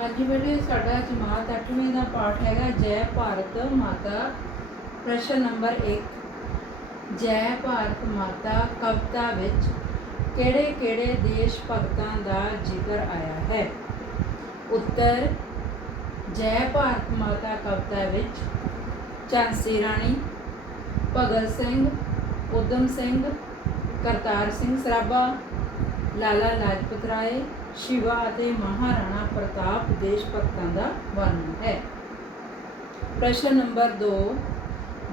ਹਾਂਜੀ ਬੇਟੇ, ਸਾਡਾ ਜਮਾਤ 8ਵੀਂ ਦਾ ਪਾਠ ਹੈਗਾ, ਜੈ ਭਾਰਤ ਮਾਤਾ, ਪ੍ਰਸ਼ਨ ਨੰਬਰ 1 ਜੈ ਭਾਰਤ ਮਾਤਾ, ਕਵਿਤਾ ਵਿੱਚ ਕਿਹੜੇ ਕਿਹੜੇ ਦੇਸ਼ ਭਗਤਾਂ ਦਾ ਜ਼ਿਕਰ ਆਇਆ ਹੈ? ਉੱਤਰ, ਜੈ ਭਾਰਤ ਮਾਤਾ ਕਵਿਤਾ ਵਿੱਚ ਝਾਂਸੀ ਰਾਣੀ, ਭਗਤ ਸਿੰਘ ਉਦਮ ਸਿੰਘ, ਕਰਤਾਰ ਸਿੰਘ ਸਰਾਭਾ ਲਾਲਾ ਲਾਜਪਤ ਰਾਏ, ਸ਼ਿਵਾ ਅਤੇ ਮਹਾਰਾਣਾ ਪ੍ਰਤਾਪ ਦੇਸ਼ ਭਗਤਾਂ ਦਾ ਵਰਣਨ ਹੈ। ਪ੍ਰਸ਼ਨ ਨੰਬਰ 2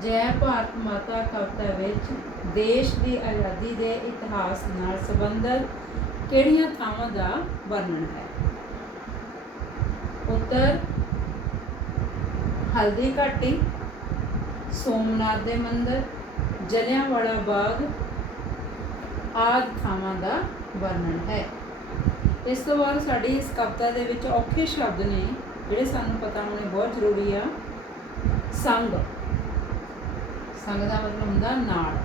ਜੈ ਭਾਰਤ ਮਾਤਾ ਕਵਿਤਾ ਵਿੱਚ ਦੇਸ਼ ਦੀ ਆਜ਼ਾਦੀ ਦੇ ਇਤਿਹਾਸ ਨਾਲ ਸੰਬੰਧਿਤ ਕਿਹੜੀਆਂ ਥਾਵਾਂ ਦਾ ਵਰਣਨ ਹੈ? ਉੱਤਰ, ਹਲਦੀ ਘਾਟੀ, ਸੋਮਨਾਥ ਦੇ ਮੰਦਿਰ, ਜਲਿਆਂਵਾਲਾ ਬਾਗ ਆਦਿ ਥਾਵਾਂ ਦਾ ਵਰਣਨ ਹੈ। ਇਸ ਤੋਂ ਬਾਅਦ ਸਾਡੀ ਇਸ ਕਵਿਤਾ ਦੇ ਵਿੱਚ ਔਖੇ ਸ਼ਬਦ ਨੇ, ਜਿਹੜੇ ਸਾਨੂੰ ਪਤਾ ਹੋਣੇ ਬਹੁਤ ਜ਼ਰੂਰੀ ਆ। ਸੰਗ। ਸੰਗ ਦਾ ਮਤਲਬ ਹੁੰਦਾ ਨਾਲ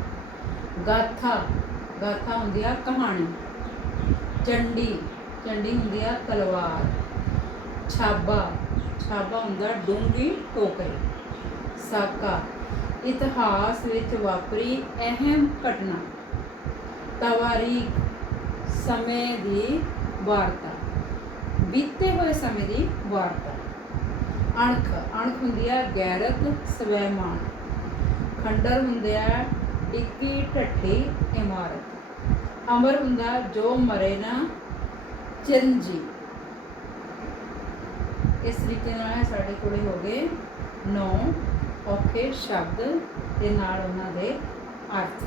ਗਾਥਾ। ਗਾਥਾ ਹੁੰਦੀ ਆ ਕਹਾਣੀ। ਚੰਡੀ। ਚੰਡੀ ਹੁੰਦੀ ਆ ਤਲਵਾਰ। ਛਾਬਾ। ਛਾਬਾ ਹੁੰਦਾ ਡੂੰਗੀ ਟੋਕਰੀ। ਸਾਕਾ। ਇਤਿਹਾਸ ਵਿੱਚ ਵਾਪਰੀ ਅਹਿਮ ਘਟਨਾ। ਤਵਾਰੀਖ। ਸਮੇਂ ਦੀ ਵਾਰਤਾ, ਬੀਤੇ ਹੋਏ ਸਮੇਂ ਦੀ ਵਾਰਤਾ। ਅਣਖ ਅਣਖ ਹੁੰਦੀ ਹੈ ਗੈਰਤ ਸਵੈਮਾਨ। ਖੰਡਰ ਹੁੰਦੇ ਆ ਡਿੱਗੀ ਢੱਠੀ ਇਮਾਰਤ। ਅਮਰ ਹੁੰਦਾ ਜੋ ਮਰੇ ਨਾ ਚਿਰੰਜੀ ਇਸ ਤਰੀਕੇ ਨਾਲ ਸਾਡੇ ਕੋਲੇ ਹੋ ਗਏ ਨੌ ਔਖੇ ਸ਼ਬਦ ਤੇ ਨਾਲ ਉਹਨਾਂ ਦੇ ਅਰਥ।